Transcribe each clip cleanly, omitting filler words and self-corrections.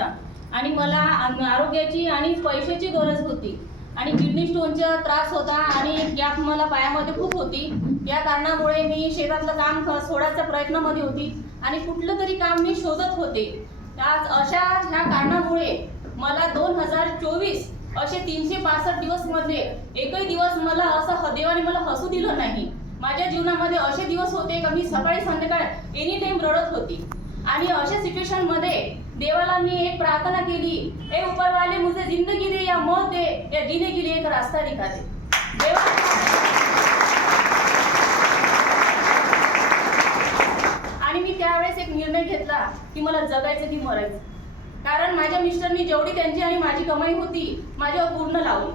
स्टोनचा आणि मला आरोग्याची आणि पैशाची गरज होती आणि किडनी स्टोनचा त्रास होता आणि गॅप मला पायामध्ये खूप होती। या कारणामुळे मी शेतातलं काम सोडायच्या प्रयत्नामध्ये होती आणि कुठलं तरी काम मी शोधत होते। आज अशा ह्या कारणामुळे मला 2024 असे 365 दिवस मध्ये एकही दिवस मला असं देवाने मला हसू दिलं नाही। माझ्या जीवनामध्ये असे दिवस होते का मी सकाळी संध्याकाळ एनी टाइम रडत होती आणि अशा सिच्युएशन मध्ये देवाला मी एक प्रार्थना केली, ए ऊपर वाले मुझे जिंदगी दे या मौत दे या जीने के लिए एक रास्ता दिखा दे। देवा आणि मी त्यावेळेस एक निर्णय घेतला की मला जगायचं की मरायचं, कारण माझ्या मिस्टरनी जेवढी त्यांची आणि माझी कमाई होती माझ्यावर पूर्ण लावली,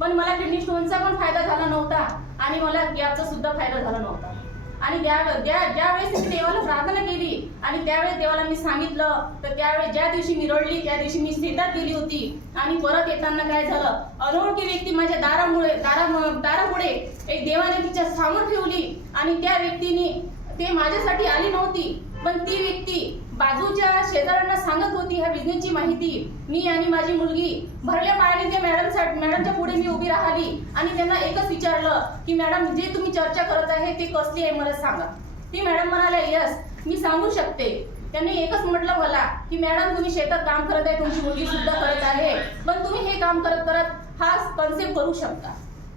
पण मला किडनी स्टोनचा पण फायदा झाला नव्हता आणि मला गॅपचा सुद्धा फायदा झाला नव्हता। आणि ज्यावेळेस मी देवाला प्रार्थना केली आणि त्यावेळेस देवाला मी सांगितलं, तर त्यावेळेस ज्या दिवशी मी रडली त्या दिवशी मी शेतात गेली होती आणि परत येताना काय झालं, अनोळखी व्यक्ती माझ्या दारापुढे एक देवाने तिच्या समोर ठेवली आणि त्या व्यक्तीने ते माझ्यासाठी आली नव्हती, पण ती व्यक्ती बाजूच्या शेजाऱ्यांना सांगत होती ह्या बिझनेसची माहिती। मी आणि माझी मुलगी भरल्या पायाने त्या मॅडमच्या पुढे मी उभी राहिली आणि त्यांना एकच विचारलं की मॅडम जे तुम्ही चर्चा करत आहे ते कसली आहे मला सांगा। ती मॅडम म्हणाल्या यस मी सांगू शकते। त्यांनी एकच म्हटलं मला की मॅडम तुम्ही शेतात काम करत आहे, तुमची मुलगी सुद्धा करत आहे, पण तुम्ही हे काम करत करत हा कन्सेप्ट करू शकता।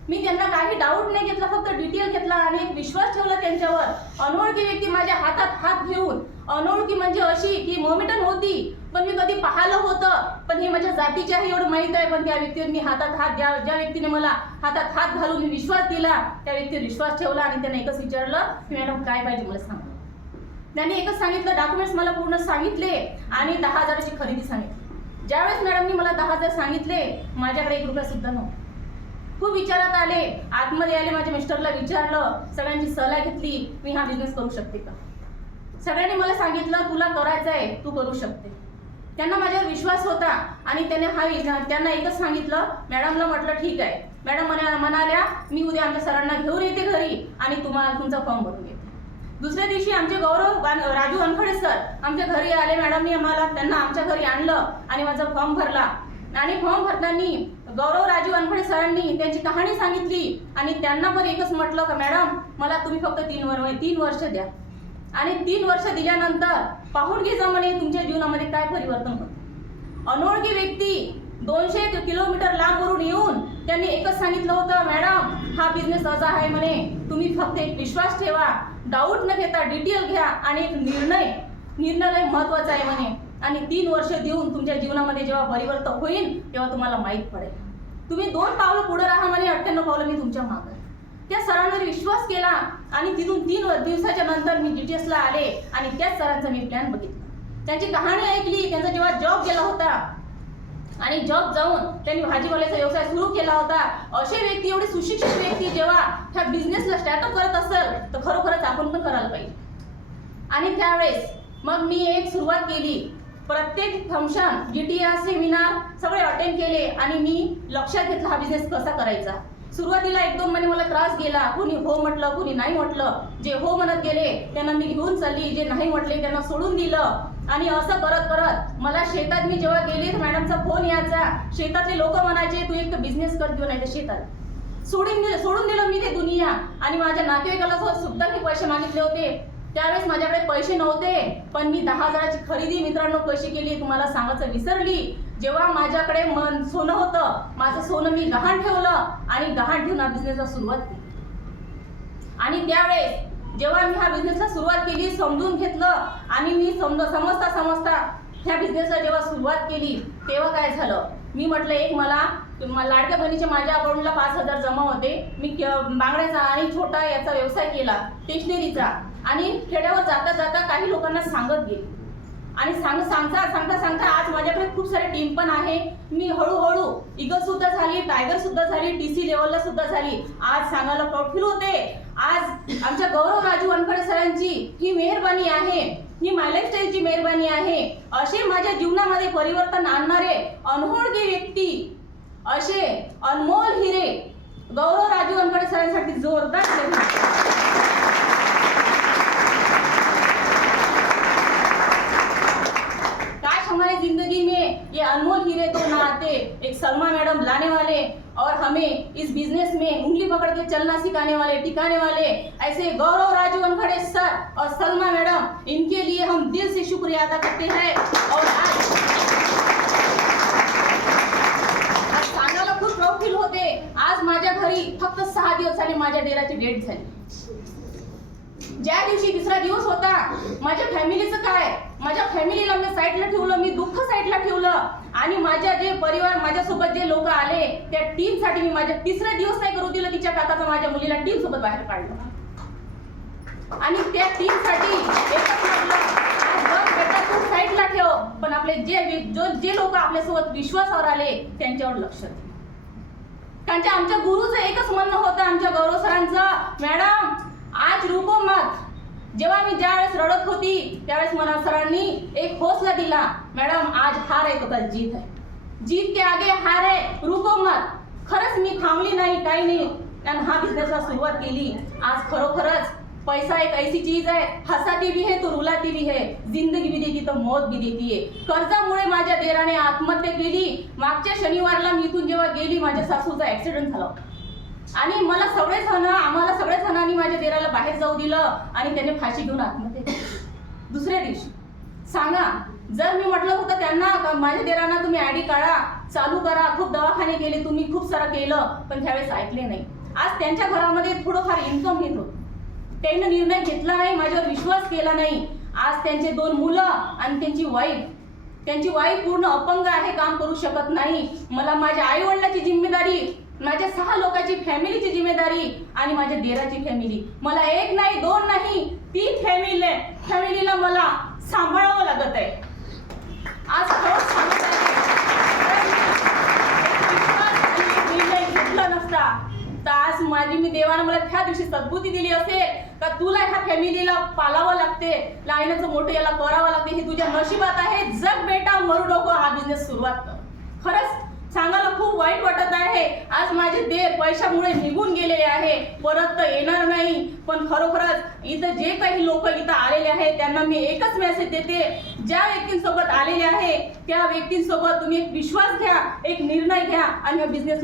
मी त्यांना काही डाऊट नाही घेतला, फक्त डिटेल घेतला आणि एक विश्वास ठेवला त्यांच्यावर। अनोळखी व्यक्ती माझ्या हातात हात घेऊन, अनोळखी म्हणजे अशी की मोमेंटन होती पण मी कधी पाहिलं होतं, पण हे माझ्या जातीचे आहे एवढं माहित आहे, पण त्या व्यक्तीवर मी हातात हात ज्या व्यक्तीने मला हातात हात घालून मी विश्वास दिला त्या व्यक्तीवर विश्वास ठेवला आणि त्यांना एकच विचारलं की मॅडम काय पाहिजे मला सांगा। त्यांनी एकच सांगितलं, डॉक्युमेंट्स मला पूर्ण सांगितले आणि 10,000ची खरेदी सांगितली। ज्यावेळेस मॅडमनी मला 10,000 सांगितले माझ्याकडे 1 रुपया सुद्धा नव्हता। खूप विचारात आले, आतमध्ये आले, माझ्या मिस्टरला विचारलं, सगळ्यांची सल्ला घेतली, मी हा बिझनेस करू शकते का। सगळ्यांनी मला सांगितलं तुला करायचं आहे तू करू शकते। त्यांना माझ्यावर विश्वास होता आणि त्यांना एकच सांगितलं, मॅडमला म्हटलं ठीक आहे। मॅडम म्हणाल्या मी उद्या आमच्या सरांना घेऊन येते घरी आणि तुम्हाला तुमचा फॉर्म भरून घेते। दुसऱ्या दिवशी आमचे राजू वानखडे सर आमच्या घरी आले, मॅडमनी त्यांना आमच्या घरी आणलं आणि माझा फॉर्म भरला आणि फॉर्म भरताना राजू वानखडे सरांनी त्यांची कहाणी सांगितली आणि त्यांना पण एकच म्हटलं का मॅडम मला तुम्ही फक्त 3 वर्ष द्या आणि 3 वर्ष दिल्यानंतर पाहून घे म्हणे तुमच्या जीवनामध्ये काय परिवर्तन होतं। अनोळखी व्यक्ती 200 किलोमीटर लांबवरून येऊन त्यांनी एकच सांगितलं होतं, मॅडम हा बिझनेस असा आहे म्हणे, तुम्ही फक्त एक विश्वास ठेवा, डाऊट न घेता डिटेल घ्या आणि एक निर्णय महत्वाचा आहे म्हणे आणि 3 वर्ष देऊन तुमच्या जीवनामध्ये जेव्हा परिवर्तन होईल तेव्हा तुम्हाला माहीत पडेल। तुम्ही 2 पावलं पुढे राहा म्हणे, 98 पावलं मी तुमच्या मागे। त्या सरांवर विश्वास केला आणि तिथून 3 दिवसाच्या नंतर मी GTSला आले आणि त्याच सरांचा मी प्लॅन बघितला, त्यांची कहाणी ऐकली, त्यांचा जेव्हा जॉब गेला होता आणि जॉब जाऊन त्यांनी भाजीपाल्याचा व्यवसाय सुरू केला होता। असे व्यक्ती, एवढे सुशिक्षित व्यक्ती जेव्हा ह्या बिझनेसला स्टार्टअप करत असेल तर खरोखरच आपण पण करायला पाहिजे। आणि त्यावेळेस मग मी एक सुरुवात केली, प्रत्येक फंक्शन GTS सेमिनार सगळे अटेंड केले आणि मी लक्षात घेतला हा बिझनेस कसा करायचा। सुरुवातीला 1-2 महिने मला त्रास गेला, कोणी हो म्हटलं कोणी नाही म्हटलं, जे हो म्हणत गेले त्यांना मी घेऊन चालली, जे नाही म्हटले त्यांना सोडून दिलं आणि असं करत करत मला शेतात मी जेव्हा गेली तर मॅडमचा फोन यायचा, शेतातले लोक म्हणायचे तू एक बिझनेस कर किंवा नाही तर शेतात सोडून दिलं मी ते दुनिया आणि माझ्या नातेवाईकाला सुद्धा मी पैसे मागितले होते। त्यावेळेस माझ्याकडे पैसे नव्हते, पण मी 10,000ची खरेदी मित्रांनो कशी केली तुम्हाला सांगायचं विसरली। जेव्हा माझ्याकडे सोनं होतं, माझं सोनं मी गहाण ठेवलं आणि गहाण ठेवून हा बिझनेसला सुरुवात केली। आणि त्यावेळेस जेव्हा मी हा बिझनेसला सुरुवात केली, समजून घेतलं आणि मी समजता ह्या बिझनेसला जेव्हा सुरुवात केली तेव्हा काय झालं, मी म्हटलं एक मला लाडक्या बहिणीचे माझ्या अकाउंटला 5,000 जमा होते, मी बांगड्याचा आणि छोटा याचा व्यवसाय केला स्टेशनरीचा आणि खेड्यावर जाता जाता काही लोकांना सांगत गेली आणि सांगता आज माझ्याकडे खूप सारे टीम पण आहे। मी हळूहळू ईगल सुद्धा झाली, टायगर सुद्धा झाली, TC लेवलला सुद्धा झाली। आज सांगायला प्राउड होते, आज आमच्या राजू वानखडे सरांची ही मेहरबानी आहे, ही माय लाईफस्टाईलची मेहरबानी आहे। असे माझ्या जीवनामध्ये परिवर्तन आणणारे अनोळखी व्यक्ती, असे अनमोल हिरे राजू वानखडे सरांसाठी जोरदार हमारी जिंदगी में ये अनमोल हीरे तो ना आते, एक सलमा मैडम लाने वाले और हमें इस बिजनेस में उंगली पकड़ के चलना सिखाने वाले, टिकाने वाले ऐसे गौरव राजू वानखडे सर और सलमा मैडम, इनके लिए हम दिल से शुक्रिया अदा करते हैं। और आज सांगायला खूप प्राऊड फील होते, आज माझ्या घरी फक्त 6 दिवस झाले माझ्या डेराची डेट झाली। ज्या दिवशी तिसरा दिवस होता, माझ्या फॅमिलीचं काय, माझ्या फॅमिलीला मी साईडला ठेवलं, मी दुःख साईडला ठेवलं आणि माझ्या जे परिवार, माझ्यासोबत जे लोक आले त्या टीमसाठी मी माझ्या तिसरा दिवस नाही करू दिलं, तिच्या काकाचं माझ्या मुलीला टीम सोबत बाहेर काढलं आणि त्या टीमसाठी एकच म्हटलं, आज बेटा तू साईडला ठेव, पण आपले जे लोक आपल्यासोबत विश्वासावर आले त्यांच्यावर लक्ष दे। त्यांच्या आमच्या गुरुचं एकच म्हणणं होतं, आमच्या गौरव सरांचं, मॅडम आज रुको मत। जेव्हा मी ज्यावेळेस रडत होती त्यावेळेस मला सरांनी एक हौसला दिला, मॅडम आज हार आहे तो कल जीत है, जीत के आगे हार है, रुको मत। खरंच मी थांबली नाही, काही नाही आणि हा बिझनेसला सुरुवात केली। आज खरोखरच पैसा एक ऐसी चीज है, हंसाती भी है तो रुलाती भी है, जिंदगी भी देती तो मौत भी देती है। कर्जामुळे माझ्या देराने आत्महत्या केली। मागच्या शनिवारला मी इथून जेव्हा गेली माझ्या सासूचा ऍक्सिडेंट झाला आणि आम्हाला सगळ्या जणांनी माझ्या देराला बाहेर जाऊ दिलं आणि त्याने फाशी घेऊन आत्महत्या केली। दुसऱ्या दिवशी सांगा, जर मी म्हटलं होतं त्यांना माझ्या देरांना तुम्ही आयडी काढा, चालू करा, खूप दवाखाने केले तुम्ही, खूप सारं केलं, पण त्यावेळेस ऐकले नाही। आज त्यांच्या घरामध्ये थोडंफार इन्कम येत होतं, त्यांनी निर्णय घेतला नाही, माझ्यावर विश्वास केला नाही। आज त्यांचे 2 मुलं आणि त्यांची वाईफ पूर्ण अपंग आहे, काम करू शकत नाही। मला माझ्या आई वडिलांची जिम्मेदारी, माझ्या 6 लोकांची फॅमिलीची जिम्मेदारी आणि माझ्या देराची फॅमिली, मला 1 नाही 2 नाही 3 फॅमिलीला मला सांभाळावं लागत आहे। आज खरंच सांगत आहे, निर्णय घेतला नसता तर आज मी देवानं मला त्या दिवशी सद्बुद्धी दिली असेल का तुला ह्या फॅमिलीला पालावं लागते, लहानाचं मोठं याला करावं लागते, हे तुझ्या नशिबात आहे, जग बेटा मरू नको, हा बिझनेस सुरुवात कर। खरंच सांगायला खूप वाईट वाटत आहे, आज माझे देर पैशामुळे निघून गेलेले आहे, परत तर येणार नाही। पण खरोखरच इथं जे काही लोक इथं आलेले आहेत त्यांना मी एकच मेसेज देते, ज्या व्यक्तींसोबत आलेले आहे त्या व्यक्तींसोबत तुम्ही एक विश्वास घ्या, एक निर्णय घ्या आणि हा बिझनेस